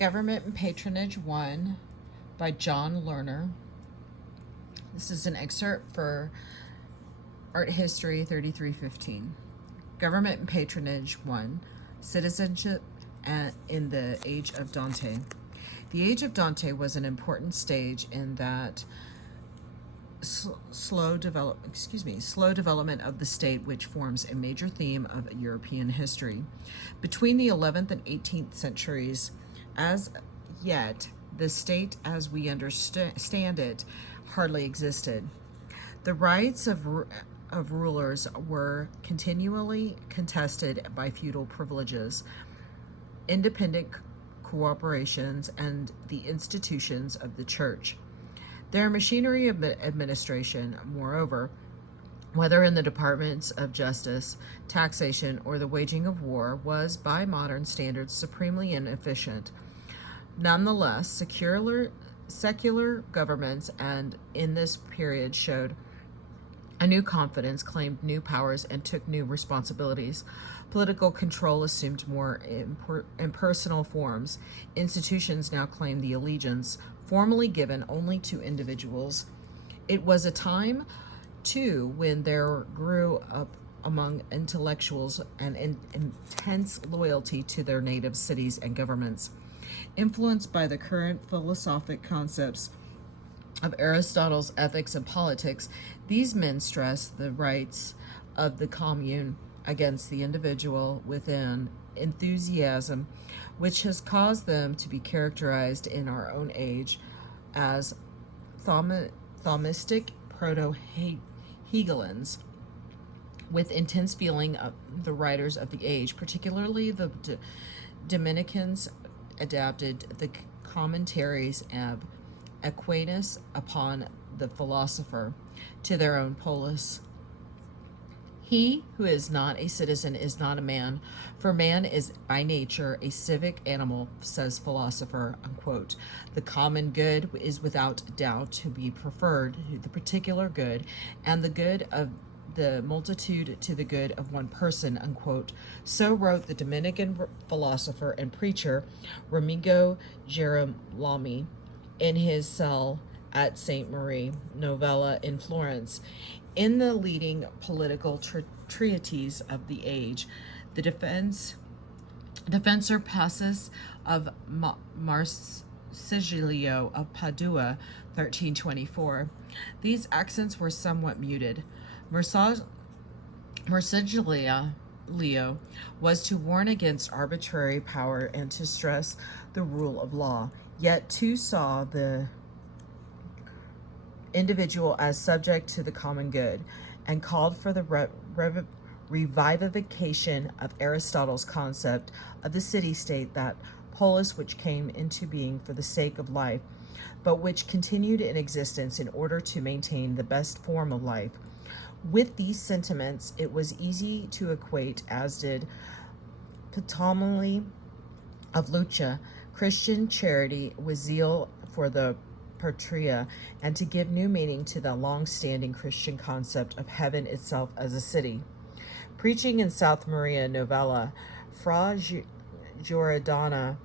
Government and Patronage 1 by John Larner. This is an excerpt for Art History 3315. Government and Patronage 1, Citizenship in the Age of Dante. The Age of Dante was an important stage in that slow development of the state, which forms a major theme of European history. Between the 11th and 18th centuries, as yet, the state as we understand it hardly existed. The rights of rulers were continually contested by feudal privileges, independent cooperations, and the institutions of the church. Their machinery of administration, moreover, whether in the departments of justice, taxation, or the waging of war, was, by modern standards, supremely inefficient. Nonetheless, secular governments and in this period showed a new confidence, claimed new powers, and took new responsibilities. Political control assumed more impersonal forms. Institutions now claimed the allegiance formerly given only to individuals. It was a time, too, when there grew up among intellectuals an intense loyalty to their native cities and governments. Influenced by the current philosophic concepts of Aristotle's ethics and politics, these men stressed the rights of the commune against the individual with an enthusiasm which has caused them to be characterized in our own age as Thomistic proto-Hegelians. With intense feeling of the writers of the age, particularly the Dominicans, adapted the commentaries of Aquinas upon the philosopher to their own polis. He who is not a citizen is not a man, for man is by nature a civic animal, says philosopher, unquote. The common good is without doubt to be preferred to the particular good, and the good of the multitude to the good of one person, unquote. So wrote the Dominican philosopher and preacher Remigo Girolami in his cell at St. Marie Novella in Florence. In the leading political treatise of the age, the defensor passus of Marsilio of Padua, 1324. These accents were somewhat muted. Marsilio was to warn against arbitrary power and to stress the rule of law, yet too saw the individual as subject to the common good, and called for the revivification of Aristotle's concept of the city-state, that polis which came into being for the sake of life, but which continued in existence in order to maintain the best form of life. With these sentiments, it was easy to equate, as did Ptolemy of Lucca, Christian charity with zeal for the patria, and to give new meaning to the long-standing Christian concept of heaven itself as a city. Preaching in South Maria Novella, Fra Giordano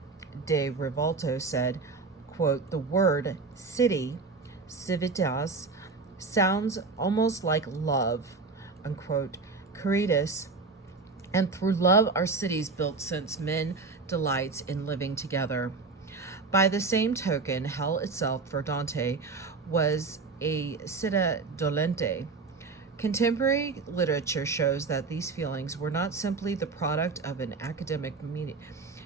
de Rivolto said, quote, "The word city, civitas, sounds almost like love," unquote. Caritas, and through love are cities built, since men delights in living together. By the same token, hell itself for Dante was a città dolente. Contemporary literature shows that these feelings were not simply the product of an academic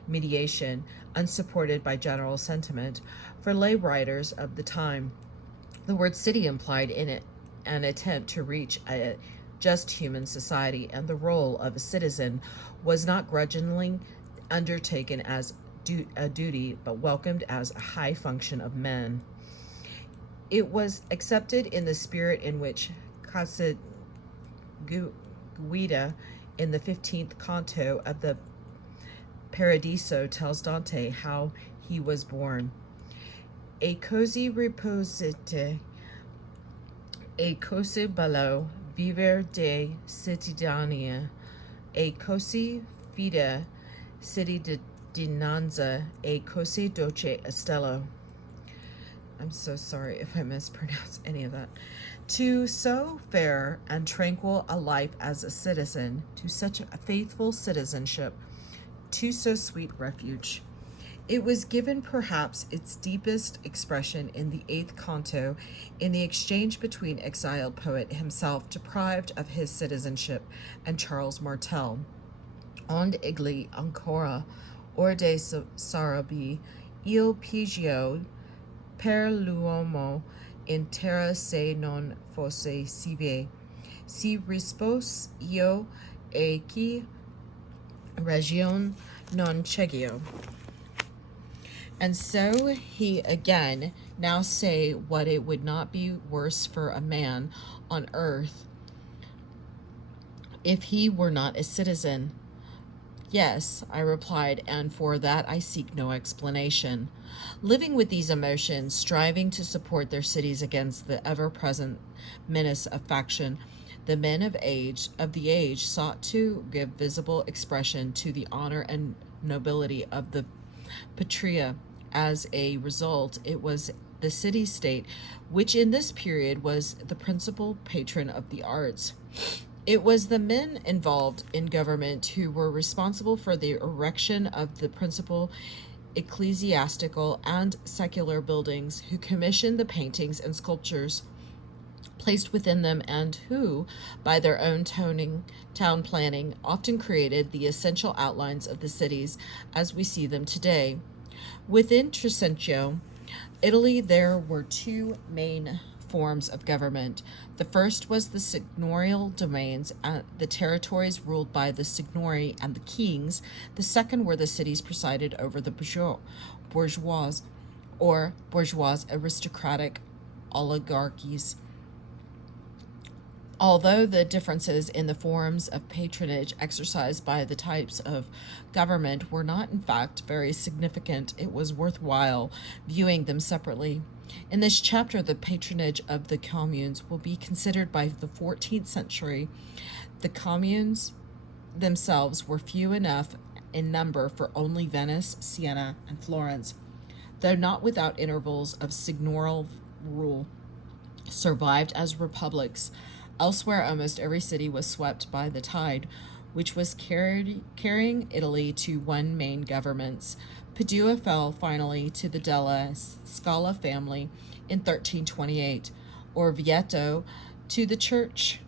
mediation unsupported by general sentiment. For lay writers of the time, the word city implied in it an attempt to reach a just human society, and the role of a citizen was not grudgingly undertaken as a duty, but welcomed as a high function of men. It was accepted in the spirit in which Casa Guida in the 15th canto of the Paradiso tells Dante how he was born. E così riposete, e così bello vivere de cittadina, e così fida city Dinanza e cose doce estello. I'm so sorry if I mispronounce any of that. To so fair and tranquil a life as a citizen, to such a faithful citizenship, to so sweet refuge. It was given perhaps its deepest expression in the eighth canto, in the exchange between exiled poet himself deprived of his citizenship and Charles Martel. Ond igli ancora, orde sarebbe il pigio per l'uomo in terra se non fosse sive. Si rispos io e qui region non cegio. And so he again now say what it would not be worse for a man on earth if he were not a citizen. Yes, I replied, and for that I seek no explanation. Living with these emotions, striving to support their cities against the ever-present menace of faction, the men of the age sought to give visible expression to the honor and nobility of the patria. As a result, it was the city-state which in this period was the principal patron of the arts. It was the men involved in government who were responsible for the erection of the principal ecclesiastical and secular buildings, who commissioned the paintings and sculptures placed within them, and who, by their own town planning, often created the essential outlines of the cities as we see them today. Within Trecentio, Italy, there were two main forms of government. The first was the seigneurial domains, the territories ruled by the signori and the kings. The second were the cities presided over the bourgeois or bourgeois aristocratic oligarchies. Although the differences in the forms of patronage exercised by the types of government were not in fact very significant, it was worthwhile viewing them separately. In this chapter, the patronage of the communes will be considered by the 14th century. The communes themselves were few enough in number for only Venice, Siena, and Florence, though not without intervals of seigneurial rule, survived as republics. Elsewhere, almost every city was swept by the tide, which was carrying Italy to one main governments. Padua fell finally to the Della Scala family in 1328, Orvieto to the church,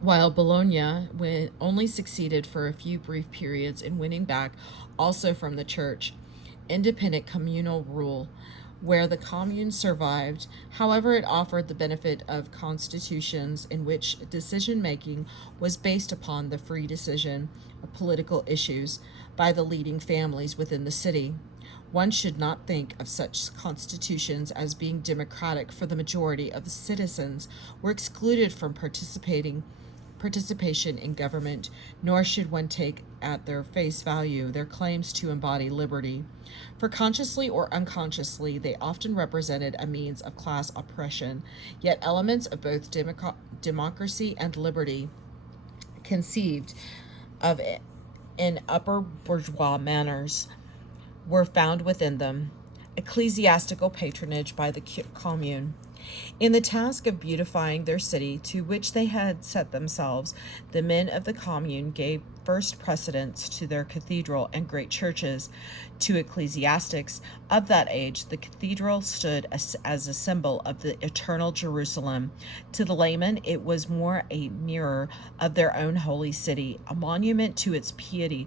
while Bologna only succeeded for a few brief periods in winning back, also from the church, independent communal rule. Where the commune survived, however, it offered the benefit of constitutions in which decision-making was based upon the free decision of political issues by the leading families within the city. One should not think of such constitutions as being democratic, for the majority of the citizens were excluded from participation in government, nor should one take at their face value their claims to embody liberty. For consciously or unconsciously, they often represented a means of class oppression, yet elements of both democracy and liberty, conceived of in upper bourgeois manners, were found within them. Ecclesiastical patronage by the commune. In the task of beautifying their city, to which they had set themselves, the men of the commune gave first precedence to their cathedral and great churches. To ecclesiastics of that age, the cathedral stood as a symbol of the eternal Jerusalem. To the layman, it was more a mirror of their own holy city, a monument to its piety,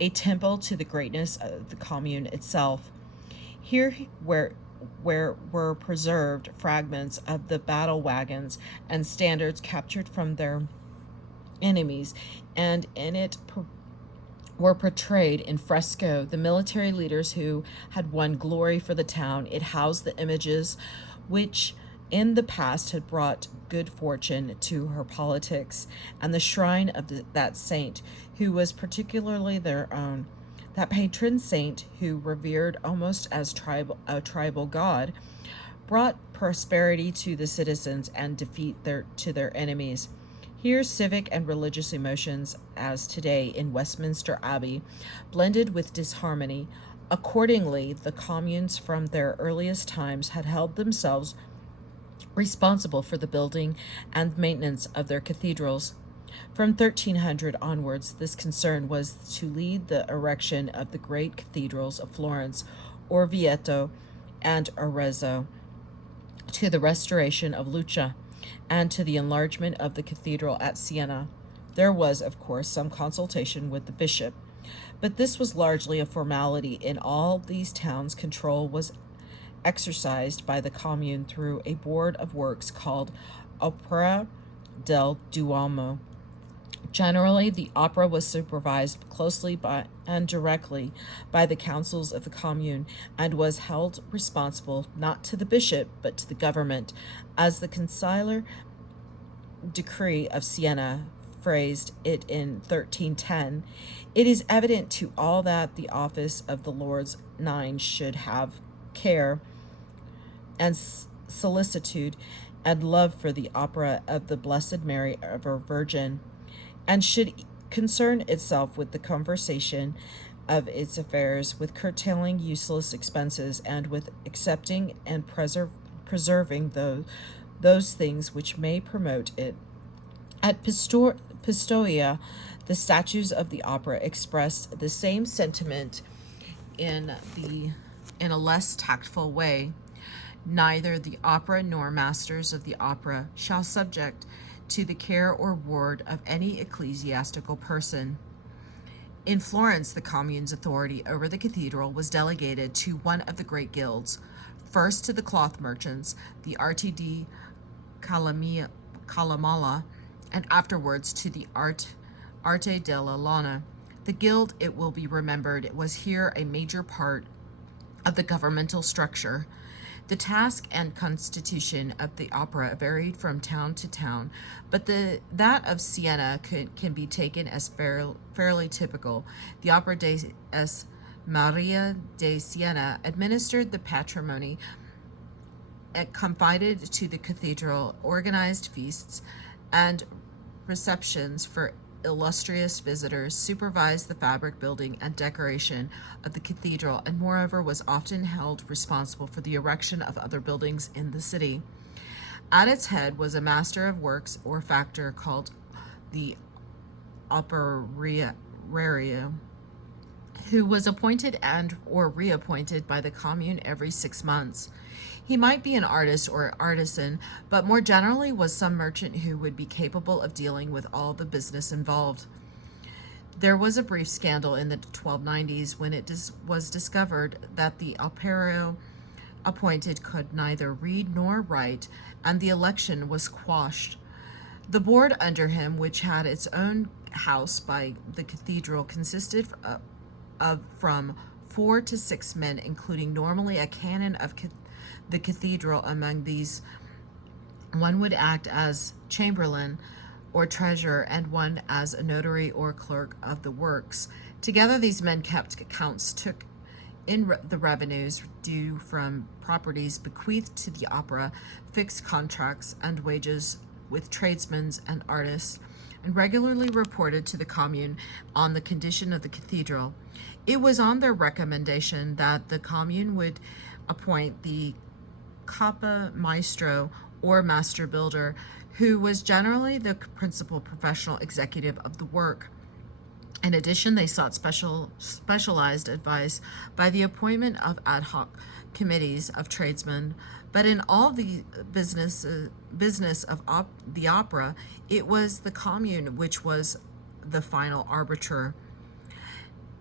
a temple to the greatness of the commune itself. Here, where were preserved fragments of the battle wagons and standards captured from their enemies, and in it were portrayed in fresco the military leaders who had won glory for the town. It housed the images which in the past had brought good fortune to her politics, and the shrine of that saint who was particularly their own. That patron saint, who revered almost as a tribal god, brought prosperity to the citizens and defeat to their enemies. Here, civic and religious emotions, as today in Westminster Abbey, blended with disharmony. Accordingly, the communes from their earliest times had held themselves responsible for the building and maintenance of their cathedrals. From 1300 onwards, this concern was to lead the erection of the great cathedrals of Florence, Orvieto, and Arezzo, to the restoration of Lucca, and to the enlargement of the cathedral at Siena. There was, of course, some consultation with the bishop, but this was largely a formality. In all these towns, control was exercised by the commune through a board of works called Opera del Duomo. Generally, the opera was supervised closely and directly by the councils of the commune, and was held responsible not to the bishop but to the government, as the conciliar decree of Siena phrased it in 1310. It is evident to all that the office of the Lord's Nine should have care and solicitude and love for the opera of the Blessed Mary of our Virgin, and should concern itself with the conversation of its affairs, with curtailing useless expenses, and with accepting and preserving those things which may promote it. At Pistoia, the statues of the opera expressed the same sentiment in a less tactful way. Neither the opera nor masters of the opera shall subject to the care or ward of any ecclesiastical person. In Florence, the commune's authority over the cathedral was delegated to one of the great guilds, first to the cloth merchants, the Arte di Calamala, and afterwards to the Arte della Lana. The guild, it will be remembered, was here a major part of the governmental structure. The task and constitution of the opera varied from town to town, but that of Siena can be taken as fairly typical. The Opera des Maria de Siena administered the patrimony, confided to the cathedral, organized feasts and receptions for illustrious visitors, supervised the fabric, building, and decoration of the cathedral, and moreover was often held responsible for the erection of other buildings in the city. At its head was a master of works or factor called the operario, who was appointed and or reappointed by the commune every 6 months. He might be an artist or artisan, but more generally was some merchant who would be capable of dealing with all the business involved. There was a brief scandal in the 1290s when it was discovered that the operario appointed could neither read nor write, and the election was quashed. The board under him, which had its own house by the cathedral, consisted of from 4 to 6 men, including normally a canon of the cathedral. Among these, one would act as chamberlain or treasurer, and one as a notary or clerk of the works. Together these men kept accounts, took in the revenues due from properties bequeathed to the opera, fixed contracts and wages with tradesmen and artists, and regularly reported to the commune on the condition of the cathedral. It was on their recommendation that the commune would appoint the Capamaestro or master builder, who was generally the principal professional executive of the work. In addition, they sought specialized advice by the appointment of ad hoc committees of tradesmen. But in all the business of the opera, it was the commune which was the final arbiter,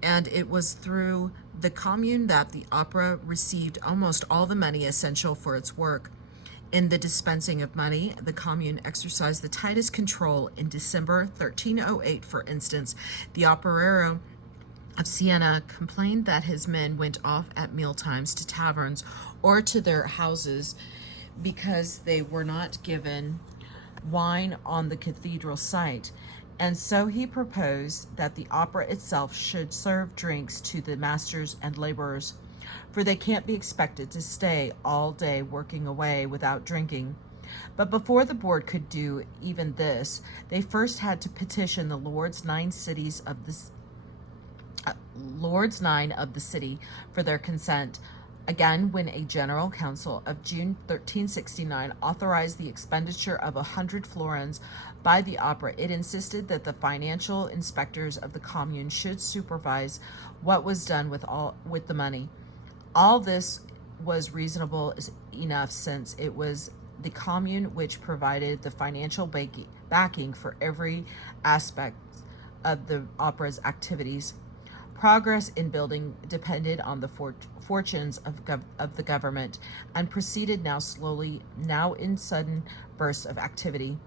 and it was through the commune that the opera received almost all the money essential for its work. In the dispensing of money, the commune exercised the tightest control. In December 1308, for instance, the operario of Siena complained that his men went off at mealtimes to taverns or to their houses because they were not given wine on the cathedral site. And so he proposed that the opera itself should serve drinks to the masters and laborers, for they can't be expected to stay all day working away without drinking. But before the board could do even this, they first had to petition the Lords nine of the city for their consent. Again, when a general council of June 1369 authorized the expenditure of 100 florins by the opera, it insisted that the financial inspectors of the commune should supervise what was done with the money. All this was reasonable enough, since it was the commune which provided the financial backing for every aspect of the opera's activities. Progress in building depended on the fortunes of the government, and proceeded now slowly, now in sudden bursts of activity,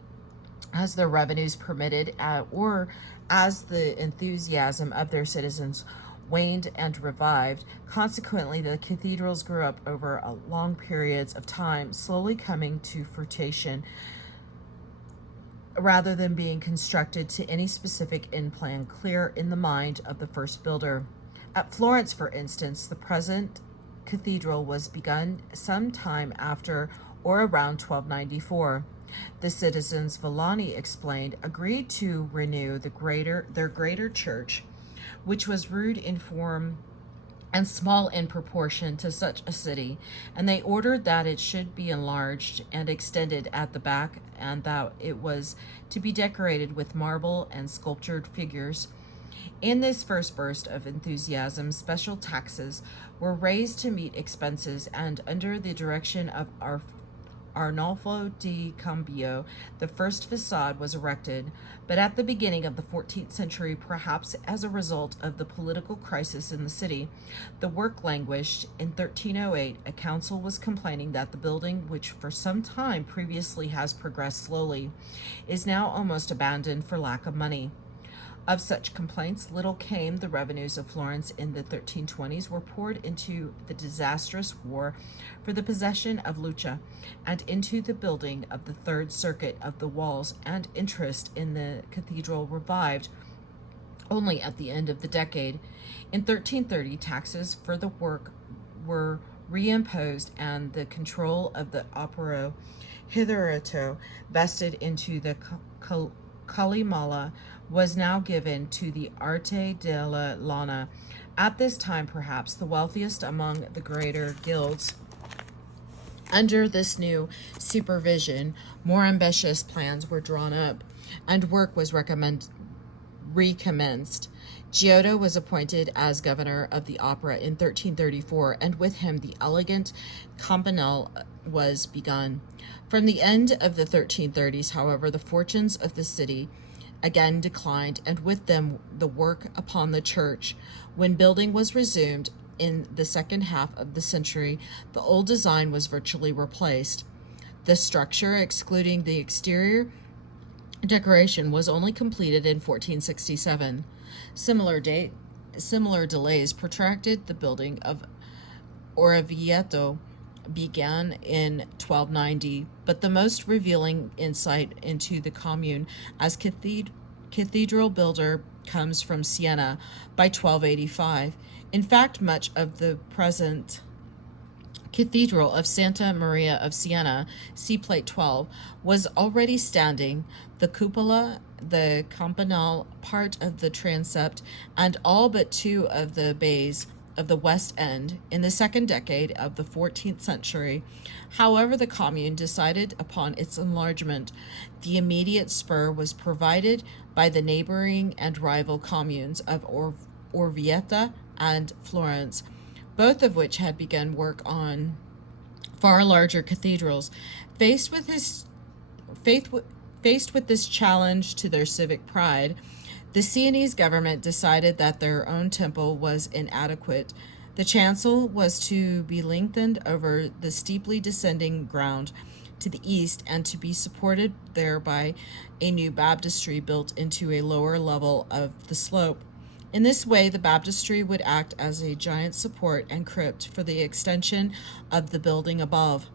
as their revenues permitted, or as the enthusiasm of their citizens waned and revived. Consequently, the cathedrals grew up over long periods of time, slowly coming to fruition, rather than being constructed to any specific end plan clear in the mind of the first builder. At Florence, for instance, the present cathedral was begun some time after or around 1294. The citizens, Villani explained, agreed to renew their greater church, which was rude in form and small in proportion to such a city, and they ordered that it should be enlarged and extended at the back, and that it was to be decorated with marble and sculptured figures. In this first burst of enthusiasm, special taxes were raised to meet expenses, and under the direction of Arnolfo di Cambio, the first facade was erected. But at the beginning of the 14th century, perhaps as a result of the political crisis in the city, the work languished. In 1308, a council was complaining that the building, which for some time previously has progressed slowly, is now almost abandoned for lack of money. Of such complaints, little came. The revenues of Florence in the 1320s were poured into the disastrous war for the possession of Lucca, and into the building of the third circuit of the walls, and interest in the cathedral revived only at the end of the decade. In 1330, taxes for the work were reimposed, and the control of the opera hitherto vested into the Calimala was now given to the Arte della Lana. At this time, perhaps the wealthiest among the greater guilds. Under this new supervision, more ambitious plans were drawn up, and work was recommenced. Giotto was appointed as governor of the opera in 1334, and with him the elegant campanile was begun. From the end of the 1330s, however, the fortunes of the city again declined, and with them the work upon the church. When building was resumed in the second half of the century, the old design was virtually replaced. The structure, excluding the exterior decoration, was only completed in 1467. Similar delays protracted the building of Orvieto began in 1290, but the most revealing insight into the commune as cathedral builder comes from Siena by 1285. In fact, much of the present cathedral of Santa Maria of Siena, see plate 12, was already standing. The cupola, the campanile, part of the transept, and all but two of the bays of the west end in the second decade of the 14th century. However, the commune decided upon its enlargement. The immediate spur was provided by the neighboring and rival communes of Orvieta and Florence, both of which had begun work on far larger cathedrals. Faced with this challenge to their civic pride, the Sienese government decided that their own temple was inadequate. The chancel was to be lengthened over the steeply descending ground to the east, and to be supported there by a new baptistry built into a lower level of the slope. In this way, the baptistry would act as a giant support and crypt for the extension of the building above.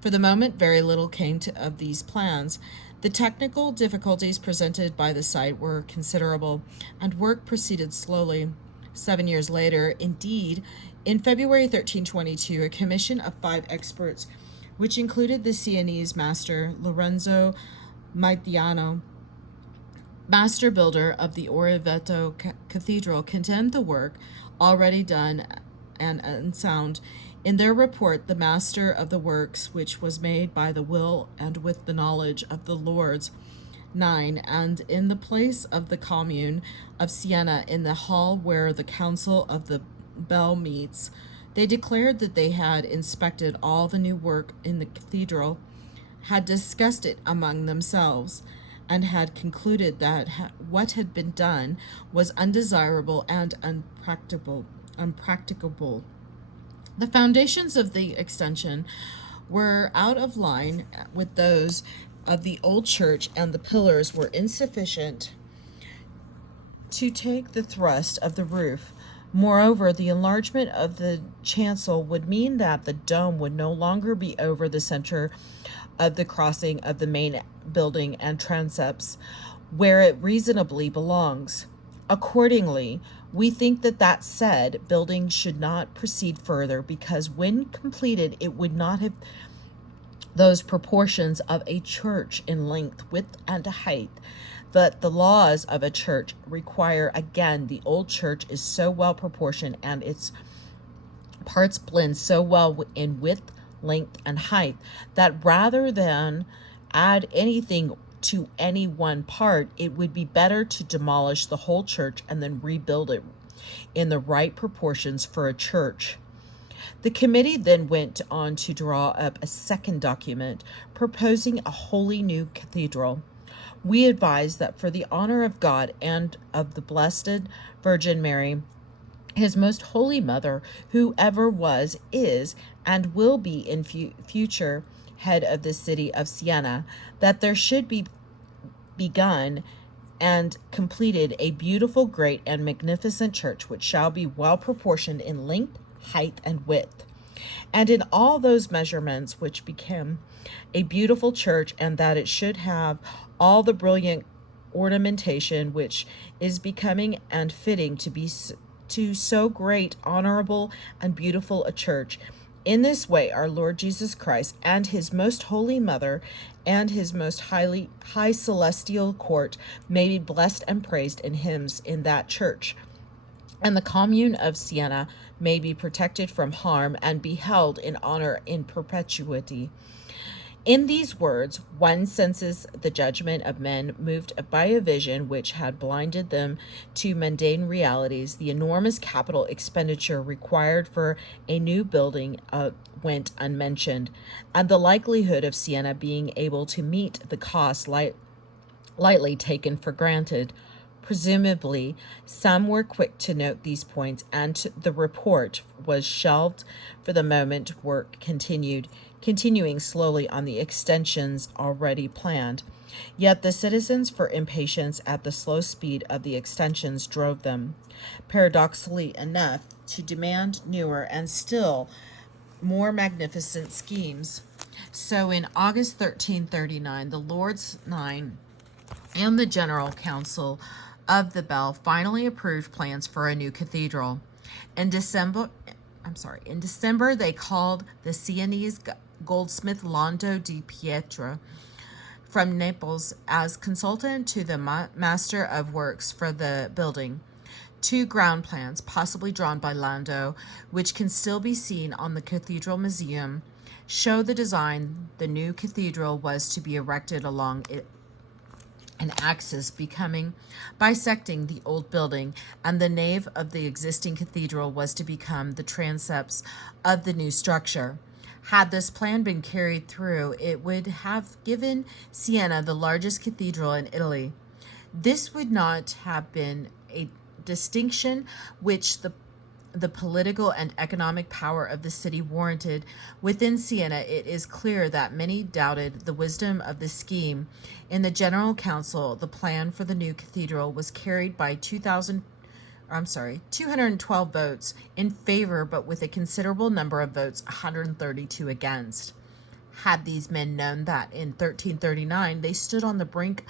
For the moment, very little came of these plans. The technical difficulties presented by the site were considerable, and work proceeded slowly. 7 years later, indeed, in February 1322, a commission of 5 experts which included the Sienese master Lorenzo Maitiano, master builder of the Orvieto Cathedral, condemned the work already done and unsound. In their report, the master of the works, which was made by the will and with the knowledge of the Lords, 9. And in the place of the commune of Siena, in the hall where the council of the bell meets, they declared that they had inspected all the new work in the cathedral, had discussed it among themselves, and had concluded that what had been done was undesirable and unpracticable. The foundations of the extension were out of line with those of the old church, and the pillars were insufficient to take the thrust of the roof. Moreover, the enlargement of the chancel would mean that the dome would no longer be over the center of the crossing of the main building and transepts, where it reasonably belongs. Accordingly, we think that said building should not proceed further, because when completed it would not have those proportions of a church in length, width, and height that the laws of a church require. Again, the old church is so well proportioned, and its parts blend so well in width, length, and height, that rather than add anything to any one part, it would be better to demolish the whole church and then rebuild it in the right proportions for a church. The committee then went on to draw up a second document proposing a wholly new cathedral. We advise that for the honor of God and of the Blessed Virgin Mary, His most holy mother, who ever was, is, and will be in future head of the city of Siena, that there should be begun and completed a beautiful, great, and magnificent church, which shall be well proportioned in length, height, and width, and in all those measurements which become a beautiful church, and that it should have all the brilliant ornamentation which is becoming and fitting to be to so great, honorable, and beautiful a church. In this way, our Lord Jesus Christ and His most holy mother and His most high celestial court may be blessed and praised in hymns in that church, and the commune of Siena may be protected from harm and be held in honor in perpetuity. In these words, one senses the judgment of men moved by a vision which had blinded them to mundane realities. The enormous capital expenditure required for a new building went unmentioned, and the likelihood of Siena being able to meet the cost lightly taken for granted. Presumably, some were quick to note these points, and the report was shelved for the moment. Work continuing slowly on the extensions already planned. Yet the citizens, for impatience at the slow speed of the extensions, drove them, paradoxically enough, to demand newer and still more magnificent schemes. So in August 1339, the Lords 9 and the General Council of the Bell finally approved plans for a new cathedral. In December, they called the Sienese goldsmith Lando di Pietra from Naples as consultant to the master of works for the building. Two ground plans, possibly drawn by Lando, which can still be seen on the Cathedral Museum, show the design. The new cathedral was to be erected along an axis bisecting the old building, and the nave of the existing cathedral was to become the transepts of the new structure. Had this plan been carried through, it would have given Siena the largest cathedral in Italy. This would not have been a distinction which the political and economic power of the city warranted. Within Siena, it is clear that many doubted the wisdom of the scheme. In the General Council, the plan for the new cathedral was carried by 212 votes in favor, but with a considerable number of votes, 132 against. Had these men known that in 1339 they stood on the brink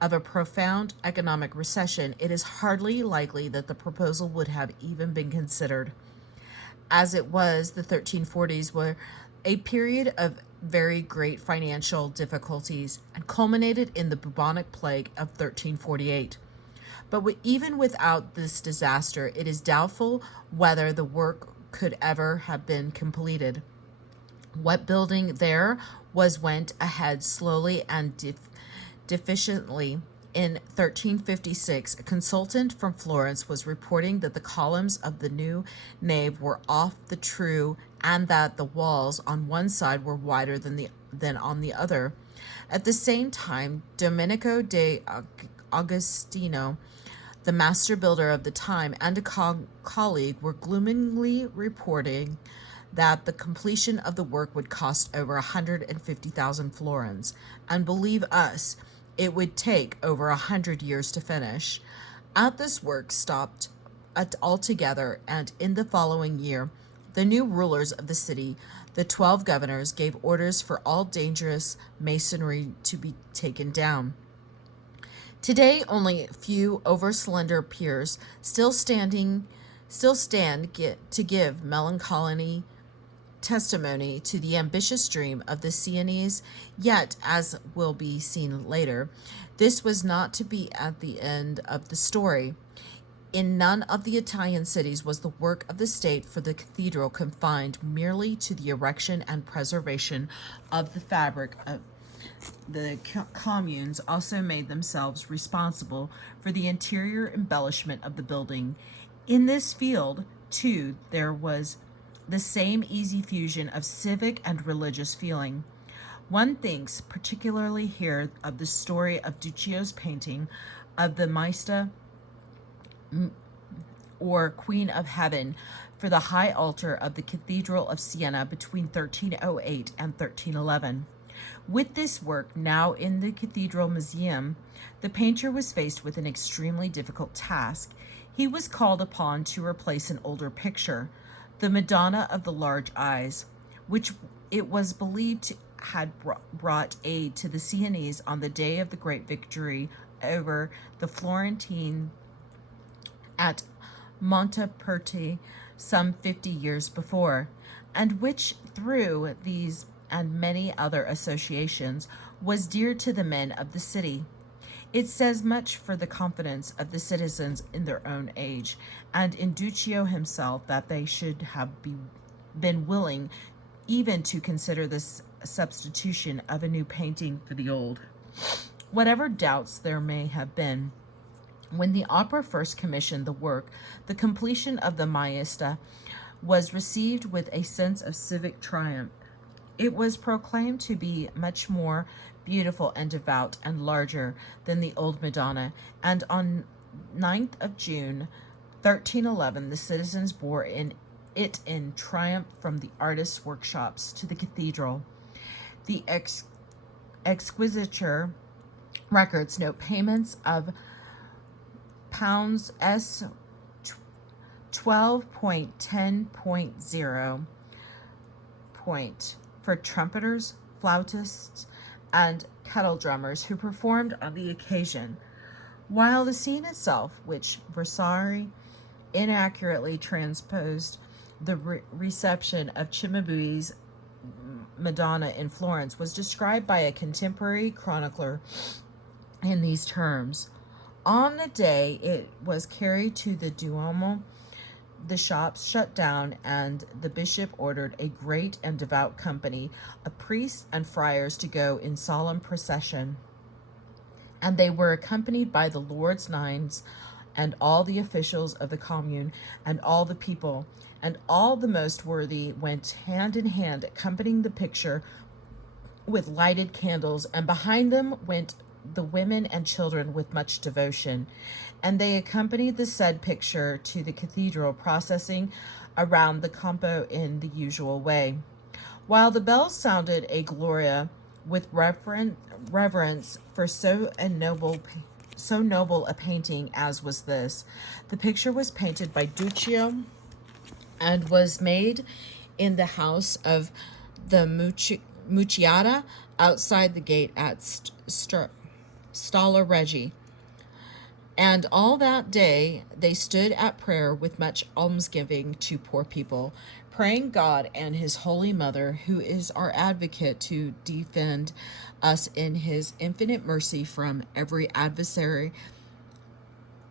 of a profound economic recession, it is hardly likely that the proposal would have even been considered. As it was, the 1340s were a period of very great financial difficulties and culminated in the bubonic plague of 1348. But even without this disaster, it is doubtful whether the work could ever have been completed. What building there was went ahead slowly and deficiently. In 1356, a consultant from Florence was reporting that the columns of the new nave were off the true and that the walls on one side were wider than on the other. At the same time, Domenico de Agostino, the master builder of the time, and a colleague were gloomily reporting that the completion of the work would cost over 150,000 florins, and believe us, it would take over 100 years to finish. At this work stopped altogether, and in the following year, the new rulers of the city, the 12 governors, gave orders for all dangerous masonry to be taken down. Today, only a few over-slender piers still stand to give melancholy testimony to the ambitious dream of the Sienese, yet, as will be seen later, this was not to be at the end of the story. In none of the Italian cities was the work of the state for the cathedral confined merely to the erection and preservation of the fabric of the communes also made themselves responsible for the interior embellishment of the building. In this field, too, there was the same easy fusion of civic and religious feeling. One thinks particularly here of the story of Duccio's painting of the Maesta, or Queen of Heaven, for the high altar of the Cathedral of Siena between 1308 and 1311. With this work now in the Cathedral Museum, the painter was faced with an extremely difficult task. He was called upon to replace an older picture, the Madonna of the Large Eyes, which it was believed had brought aid to the Sienese on the day of the great victory over the Florentine at Monteperti some 50 years before, and which, through these and many other associations, was dear to the men of the city. It says much for the confidence of the citizens in their own age, and in Duccio himself, that they should have been willing even to consider this substitution of a new painting for the old. Whatever doubts there may have been, when the opera first commissioned the work, the completion of the Maesta was received with a sense of civic triumph. It was proclaimed to be much more beautiful and devout and larger than the old Madonna, and on 9th of June, 1311, the citizens bore it in triumph from the artists' workshops to the cathedral. The exquisiture records note payments of pounds S 12.10.0 for trumpeters, flautists, and kettle drummers who performed on the occasion, while the scene itself, which Vasari inaccurately transposed the reception of Cimabue's Madonna in Florence, was described by a contemporary chronicler in these terms. On the day it was carried to the Duomo, the shops shut down, and the bishop ordered a great and devout company of priests and friars to go in solemn procession. And they were accompanied by the Lord's Nines and all the officials of the commune and all the people, and all the most worthy went hand in hand, accompanying the picture with lighted candles, and behind them went the women and children with much devotion. And they accompanied the said picture to the cathedral, processing around the Campo in the usual way. While the bells sounded a Gloria with reverence for so noble a painting as was this, the picture was painted by Duccio and was made in the house of the Mucciata outside the gate at Stalla Regi. And all that day they stood at prayer with much almsgiving to poor people, praying God and his Holy Mother, who is our advocate, to defend us in his infinite mercy from every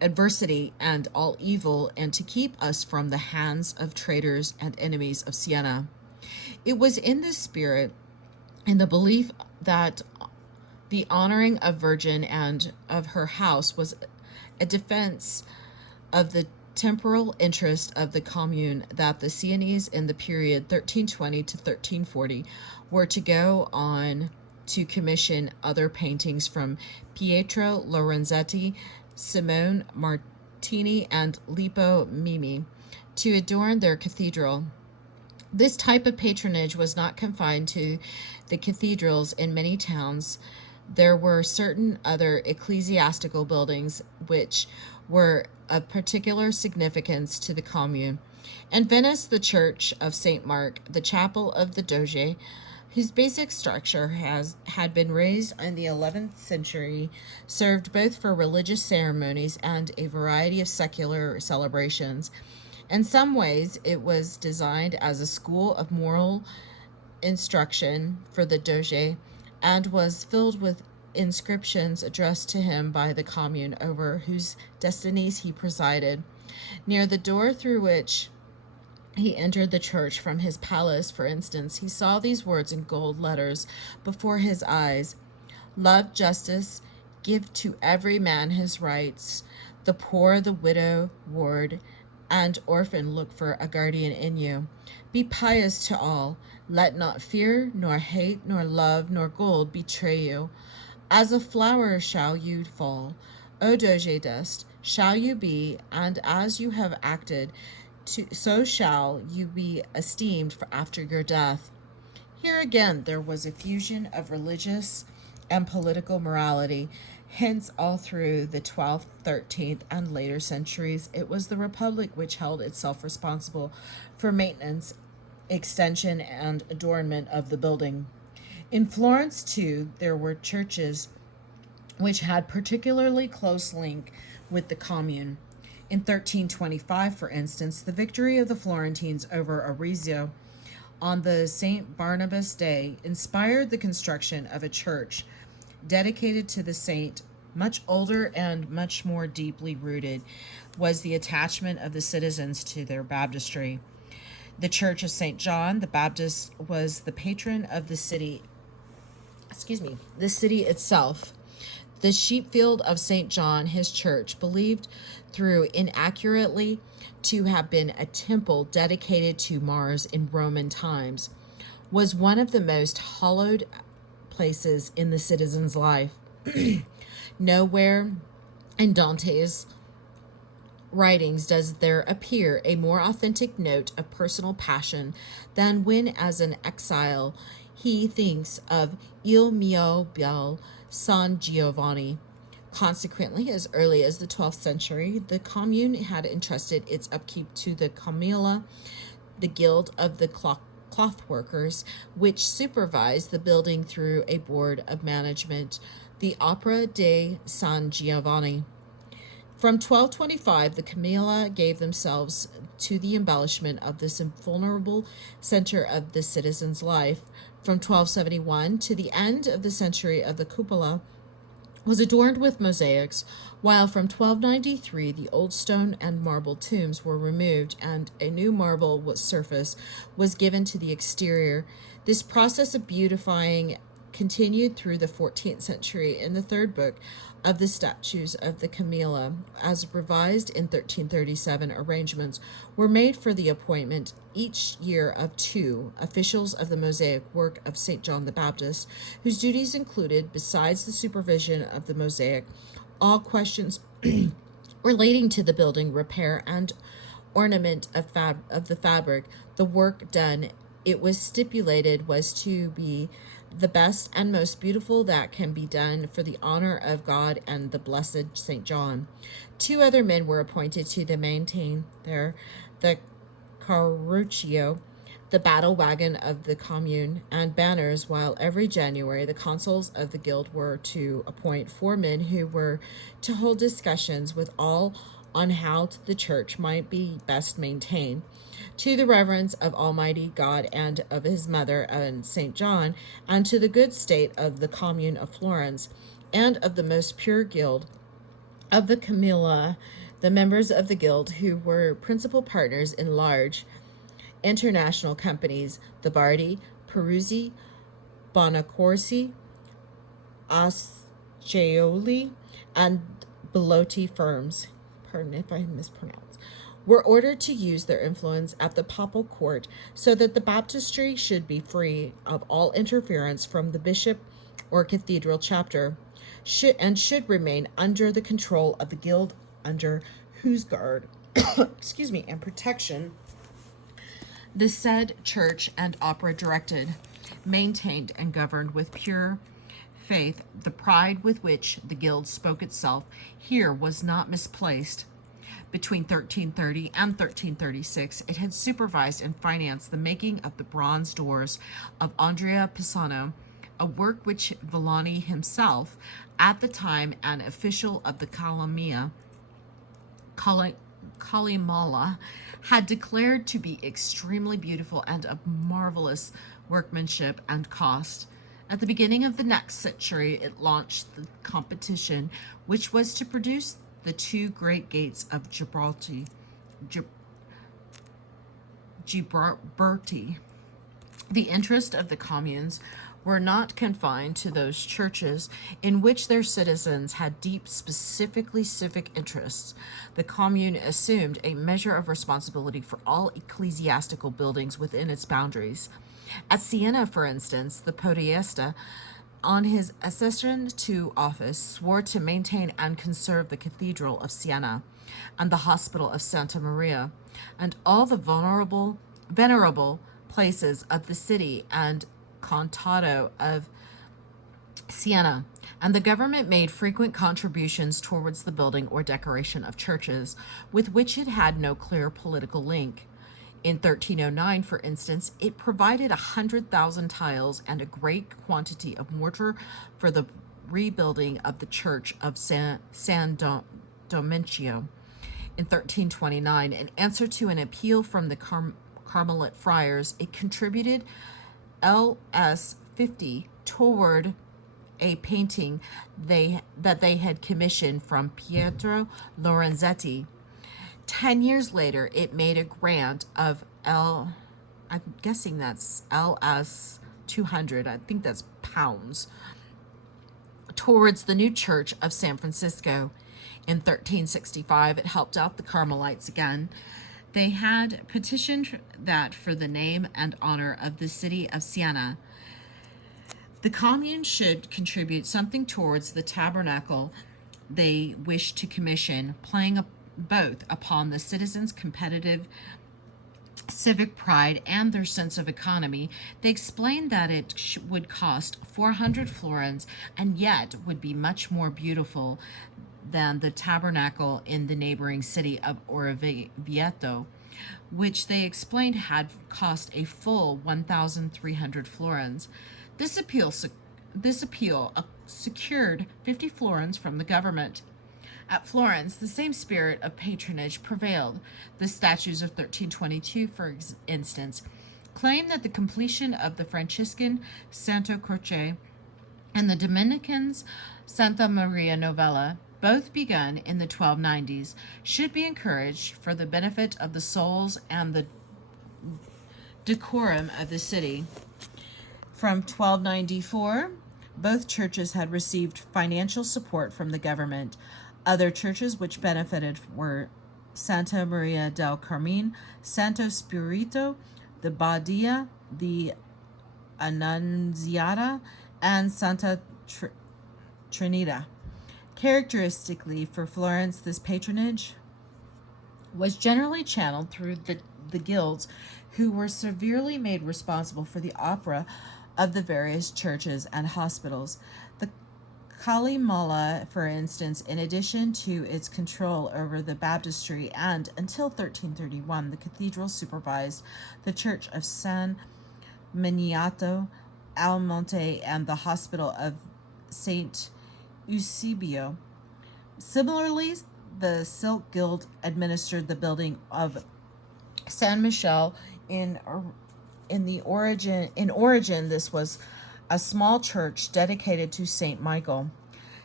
adversity and all evil, and to keep us from the hands of traitors and enemies of Siena. It was in this spirit, in the belief that the honoring of Virgin and of her house was a defense of the temporal interest of the commune, that the Sienese in the period 1320 to 1340 were to go on to commission other paintings from Pietro Lorenzetti, Simone Martini, and Lippo Mimi to adorn their cathedral. This type of patronage was not confined to the cathedrals in many towns. There were certain other ecclesiastical buildings which were of particular significance to the commune. In Venice, the Church of St. Mark, the Chapel of the Doge, whose basic structure had been raised in the 11th century, served both for religious ceremonies and a variety of secular celebrations. In some ways, it was designed as a school of moral instruction for the Doge, and was filled with inscriptions addressed to him by the commune, over whose destinies he presided. Near the door through which he entered the church from his palace, for instance, he saw these words in gold letters before his eyes: "Love justice, give to every man his rights, the poor, the widow, ward, and orphan look for a guardian in you. Be pious to all. Let not fear, nor hate, nor love, nor gold betray you. As a flower shall you fall, O Doge dust, shall you be, and as you have acted, so shall you be esteemed for after your death." Here again there was a fusion of religious and political morality. Hence, all through the 12th, 13th, and later centuries, it was the Republic which held itself responsible for maintenance, extension, and adornment of the building. In Florence, too, there were churches which had particularly close link with the commune. In 1325, for instance, the victory of the Florentines over Arezzo on the St. Barnabas Day inspired the construction of a church dedicated to the saint. Much older and much more deeply rooted was the attachment of the citizens to their baptistry. The Church of St. John the Baptist was the patron of the city itself. The sheepfield of St. John, his church, believed through inaccurately to have been a temple dedicated to Mars in Roman times, was one of the most hallowed places in the citizen's life. Nowhere in Dante's writings does there appear a more authentic note of personal passion than when, as an exile, he thinks of Il mio bel San Giovanni. Consequently, as early as the 12th century, the commune had entrusted its upkeep to the Camilla, the guild of the cloth workers, which supervised the building through a board of management, the Opera de San Giovanni. From 1225, the Camilla gave themselves to the embellishment of this invulnerable center of the citizen's life. From 1271 to the end of the century of the cupola was adorned with mosaics, while from 1293 the old stone and marble tombs were removed and a new marble surface was given to the exterior. This process of beautifying continued through the 14th century. In the third book of the Statutes of the Camilla, as revised in 1337, arrangements were made for the appointment each year of 2 officials of the mosaic work of St. John the Baptist, whose duties included, besides the supervision of the mosaic, all questions relating to the building, repair, and ornament of the fabric. The work done, it was stipulated, was to be the best and most beautiful that can be done for the honor of God and the blessed St. John. 2 other men were appointed to maintain the carruccio, the battle wagon of the commune, and banners, while every January the consuls of the guild were to appoint 4 men who were to hold discussions with all on how the church might be best maintained, to the reverence of Almighty God and of his mother and St. John, and to the good state of the commune of Florence, and of the most pure guild of the Camilla, the members of the guild who were principal partners in large international companies, the Bardi, Peruzzi, Bonacorsi, Ascioli, and Belotti firms, pardon if I mispronounce, were ordered to use their influence at the papal court so that the baptistry should be free of all interference from the bishop or cathedral chapter, should remain under the control of the guild, under whose guard and protection the said church and opera directed, maintained, and governed with pure faith. The pride with which the guild spoke itself here was not misplaced. Between 1330 and 1336, it had supervised and financed the making of the bronze doors of Andrea Pisano, a work which Villani himself, at the time an official of the Calimala, had declared to be extremely beautiful and of marvelous workmanship and cost. At the beginning of the next century, it launched the competition which was to produce the two great gates of Gibraltar. The interest of the communes were not confined to those churches in which their citizens had deep, specifically civic interests. The commune assumed a measure of responsibility for all ecclesiastical buildings within its boundaries. At Siena, for instance, the Podesta, on his accession to office, swore to maintain and conserve the Cathedral of Siena and the Hospital of Santa Maria, and all the venerable places of the city and Contado of Siena, and the government made frequent contributions towards the building or decoration of churches with which it had no clear political link. In 1309, for instance, it provided 100,000 tiles and a great quantity of mortar for the rebuilding of the church of San Domencio. In 1329, in answer to an appeal from the Carmelite friars, it contributed Ls. 50 toward a painting that they had commissioned from Pietro Lorenzetti. 10 years later, it made a grant of I'm guessing that's Ls. 200, I think that's pounds, towards the new church of San Francisco. In 1365, it helped out the Carmelites again. They had petitioned that for the name and honor of the city of Siena, the commune should contribute something towards the tabernacle they wished to commission, playing both upon the citizens' competitive civic pride and their sense of economy. They explained that it would cost 400 florins and yet would be much more beautiful than the tabernacle in the neighboring city of Orvieto, which they explained had cost a full 1,300 florins. This appeal secured 50 florins from the government. At Florence, the same spirit of patronage prevailed. The statutes of 1322, for instance, claim that the completion of the Franciscan Santo Croce and the Dominicans Santa Maria Novella, both begun in the 1290s, should be encouraged for the benefit of the souls and the decorum of the city. From 1294, both churches had received financial support from the government. Other churches which benefited were Santa Maria del Carmine, Santo Spirito, the Badia, the Annunziata, and Santa Trinita. Characteristically for Florence, this patronage was generally channeled through the guilds, who were severely made responsible for the opera of the various churches and hospitals. The Calimala, for instance, in addition to its control over the baptistry, and until 1331, the cathedral supervised the church of San Miniato al Monte and the hospital of Saint Eusebio. Similarly, the Silk Guild administered the building of Saint Michel in origin. This was a small church dedicated to Saint Michael,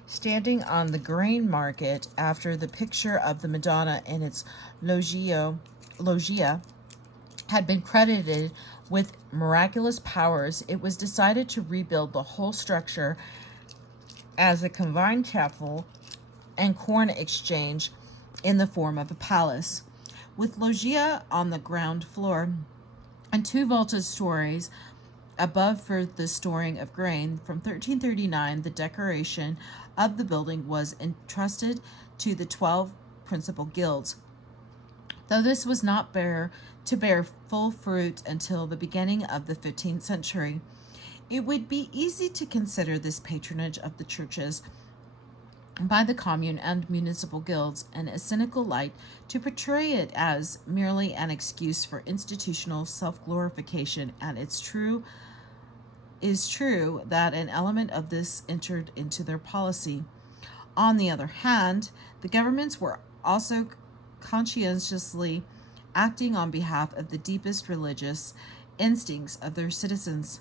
standing on the grain market after the picture of the Madonna in its loggia had been credited with miraculous powers. It was decided to rebuild the whole structure as a combined chapel and corn exchange in the form of a palace, with loggia on the ground floor and two vaulted stories above for the storing of grain. From 1339, the decoration of the building was entrusted to the 12 principal guilds, though this was not bear full fruit until the beginning of the 15th century. It would be easy to consider this patronage of the churches by the commune and municipal guilds in a cynical light, to portray it as merely an excuse for institutional self-glorification, and is true that an element of this entered into their policy. On the other hand, the governments were also conscientiously acting on behalf of the deepest religious instincts of their citizens.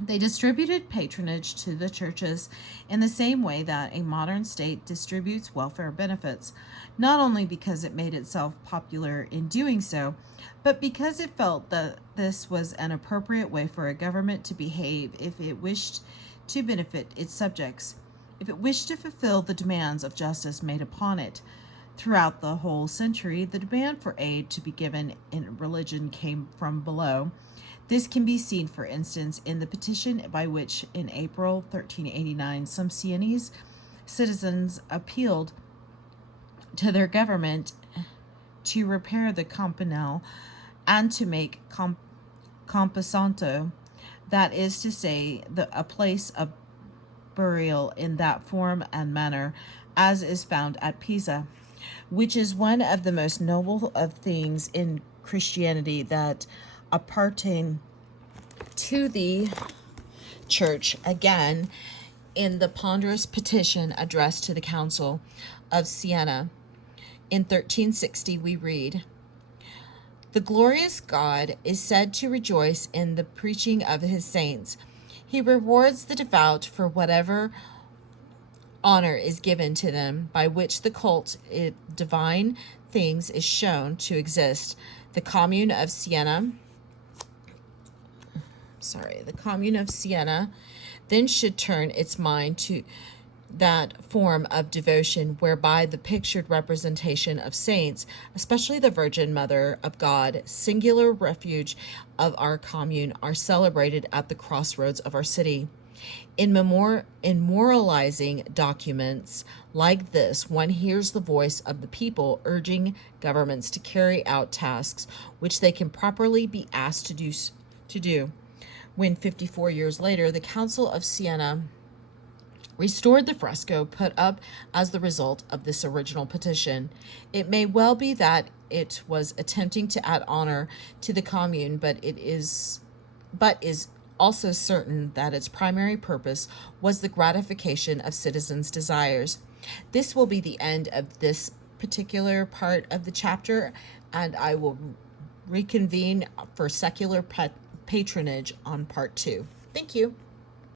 They distributed patronage to the churches in the same way that a modern state distributes welfare benefits, not only because it made itself popular in doing so, but because it felt that this was an appropriate way for a government to behave if it wished to benefit its subjects, if it wished to fulfill the demands of justice made upon it. Throughout the whole century, the demand for aid to be given in religion came from below. This can be seen, for instance, in the petition by which, in April 1389, some Sienese citizens appealed to their government to repair the campanile and to make Camposanto, that is to say, a place of burial in that form and manner as is found at Pisa, which is one of the most noble of things in Christianity that appertain to the church. Again, in the ponderous petition addressed to the Council of Siena in 1360, we read, "The glorious God is said to rejoice in the preaching of his saints. He rewards the devout for whatever honor is given to them, by which the cult of divine things is shown to exist. The Commune of Siena then should turn its mind to that form of devotion whereby the pictured representation of saints, especially the Virgin Mother of God, singular refuge of our commune, are celebrated at the crossroads of our city. In moralizing documents like this, one hears the voice of the people urging governments to carry out tasks which they can properly be asked to do. When 54 years later, the Council of Siena restored the fresco put up as the result of this original petition, it may well be that it was attempting to add honor to the commune, but is also certain that its primary purpose was the gratification of citizens' desires. This will be the end of this particular part of the chapter, and I will reconvene for secular patronage on part 2. Thank you.